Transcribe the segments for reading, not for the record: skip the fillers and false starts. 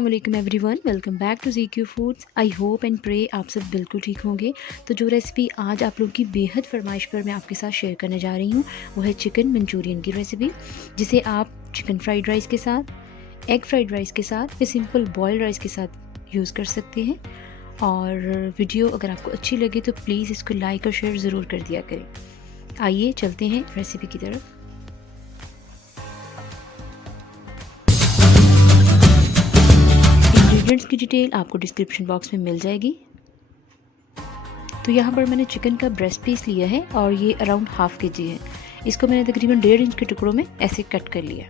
अस्सलाम वालेकुम everyone, welcome back to ZQ foods. I hope and pray आप सब बिल्कुल ठीक होंगे। तो जो रेसिपी आज आप लोगों की बेहद फरमाइश पर मैं आपके साथ शेयर करने जा रही हूँ वो है चिकन मंचूरियन की रेसिपी, जिसे आप चिकन फ्राइड राइस के साथ, एग फ्राइड राइस के साथ या सिंपल बॉयल्ड राइस के साथ यूज़ कर सकते हैं। और वीडियो अगर आपको अच्छी लगे तो प्लीज़ इसको लाइक और शेयर ज़रूर कर दिया करें। आइए चलते हैं रेसिपी की तरफ। इंग्रेडिएंट्स की डिटेल आपको डिस्क्रिप्शन बॉक्स में मिल जाएगी। तो यहाँ पर मैंने चिकन का ब्रेस्ट पीस लिया है और ये अराउंड हाफ kg है। इसको मैंने तकरीबन 1.5 इंच के टुकड़ों में ऐसे कट कर लिया।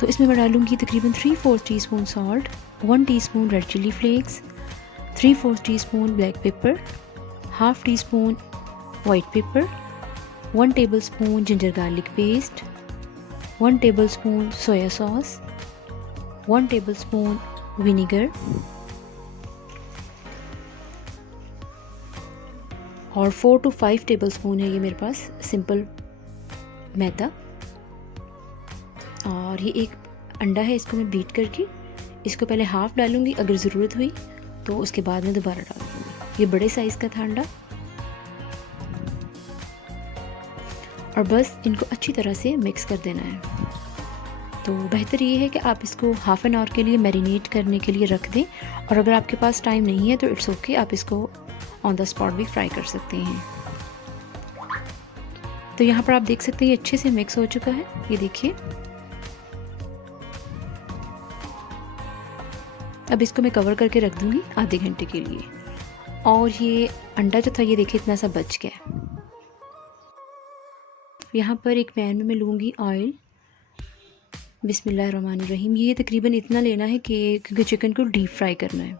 तो इसमें मैं डालूंगी तकरीबन 3/4 teaspoon salt, 1 teaspoon red chilli flakes, 3/4 teaspoon black pepper, half teaspoon white pepper, 1 tablespoon ginger garlic paste, 1 tablespoon soya sauce, 1 tablespoon vinegar और 4 to 5 टेबलस्पून है ये मेरे पास सिंपल मैदा। और ये एक अंडा है, इसको मैं बीट करके इसको पहले हाफ डालूंगी, अगर ज़रूरत हुई तो उसके बाद में दोबारा डाल दूँगी। ये बड़े साइज़ का था अंडा। और बस इनको अच्छी तरह से मिक्स कर देना है। तो बेहतर ये है कि आप इसको हाफ़ एन आवर के लिए मैरिनेट करने के लिए रख दें, और अगर आपके पास टाइम नहीं है तो इट्स ओके, आप इसको ऑन द स्पॉट भी फ्राई कर सकते हैं। तो यहाँ पर आप देख सकते हैं ये अच्छे से मिक्स हो चुका है, ये देखिए। अब इसको मैं कवर करके रख दूँगी आधे घंटे के लिए। और ये अंडा जो था ये देखिए इतना सा बच गया। यहाँ पर एक पैन में मैं लूँगी ऑयल। बिस्मिल्लाहिर्रहमानिर्रहीम। ये तकरीबन इतना लेना है कि क्योंकि चिकन को डीप फ्राई करना है।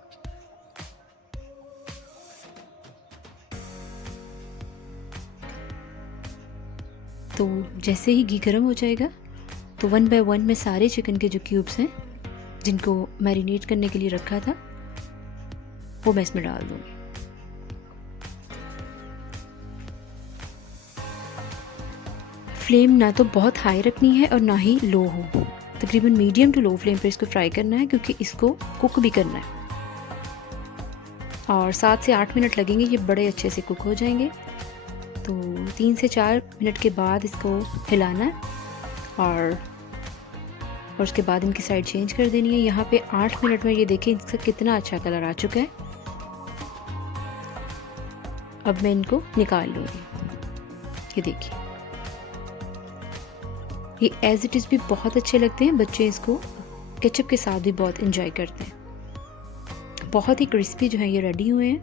तो जैसे ही घी गर्म हो जाएगा तो 1 बाय 1 में सारे चिकन के जो क्यूब्स हैं जिनको मैरिनेट करने के लिए रखा था वो मैं इसमें डाल दूँगी। फ्लेम ना तो बहुत हाई रखनी है और ना ही लो हो, तकरीबन मीडियम टू लो फ्लेम पर इसको फ्राई करना है, क्योंकि इसको कुक भी करना है। और 7 से 8 मिनट लगेंगे, ये बड़े अच्छे से कुक हो जाएंगे। तो 3 से 4 मिनट के बाद इसको हिलाना है और उसके बाद इनकी साइड चेंज कर देनी है। यहाँ पे 8 मिनट में ये देखिए इसका कितना अच्छा कलर आ चुका है। अब मैं इनको निकाल लूँगी। ये देखिए, ये एज इट इज़ भी बहुत अच्छे लगते हैं। बच्चे इसको केचप के साथ भी बहुत इंजॉय करते हैं। बहुत ही क्रिस्पी जो है ये रेडी हुए हैं।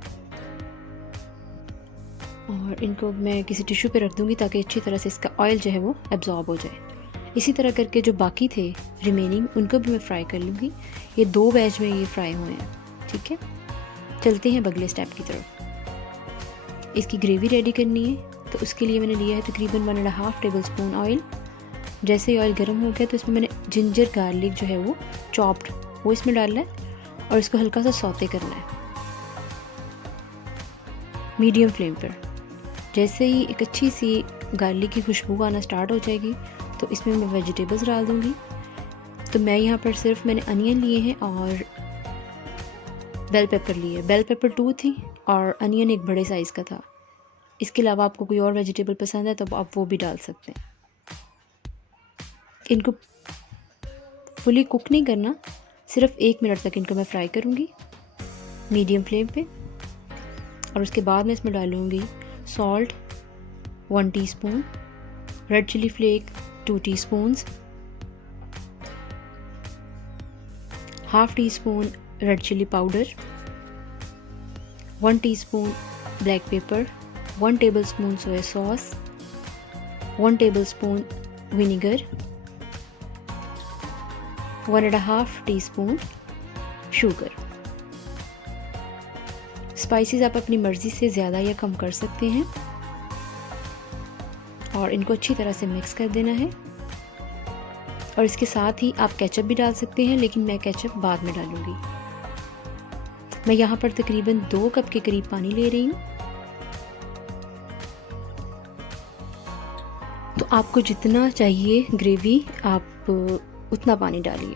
और इनको मैं किसी टिश्यू पे रख दूंगी ताकि अच्छी तरह से इसका ऑयल जो है वो एब्जॉर्ब हो जाए। इसी तरह करके जो बाकी थे रिमेनिंग उनको भी मैं फ्राई कर लूँगी। ये 2 बैच में ये फ्राई हुए हैं। ठीक है, चलते हैं अगले स्टेप की तरफ। इसकी ग्रेवी रेडी करनी है, तो उसके लिए मैंने लिया है तकरीबन 1.5 टेबलस्पून ऑयल। जैसे ही ऑयल गर्म हो गया तो इसमें मैंने जिंजर गार्लिक जो है वो चॉप्ड वो इसमें डालना है और इसको हल्का सा सौते करना है मीडियम फ्लेम पर। जैसे ही एक अच्छी सी गार्लिक की खुशबू आना स्टार्ट हो जाएगी तो इसमें मैं वेजिटेबल्स डाल दूँगी। तो मैं यहाँ पर सिर्फ मैंने अनियन लिए हैं और बेल पेपर लिए। बेल पेपर 2 थी और अनियन एक बड़े साइज़ का था। इसके अलावा आपको कोई और वेजिटेबल पसंद है तो आप वो भी डाल सकते हैं। इनको फुली कुक नहीं करना, सिर्फ 1 मिनट तक इनको मैं फ्राई करूँगी मीडियम फ्लेम पे। और उसके बाद मैं इसमें डालूँगी salt 1 teaspoon, red chilli flake 2 teaspoons, half teaspoon red chilli powder, 1 teaspoon black pepper, 1 tablespoon soya sauce, 1 tablespoon vinegar, 1.5 teaspoon sugar. Spices आप अपनी मर्ज़ी से ज़्यादा या कम कर सकते हैं। और इनको अच्छी तरह से मिक्स कर देना है। और इसके साथ ही आप केचप भी डाल सकते हैं, लेकिन मैं केचप बाद में डालूँगी। मैं यहाँ पर तकरीबन 2 कप के करीब पानी ले रही हूँ। तो आपको जितना चाहिए ग्रेवी आप उतना पानी डालिए।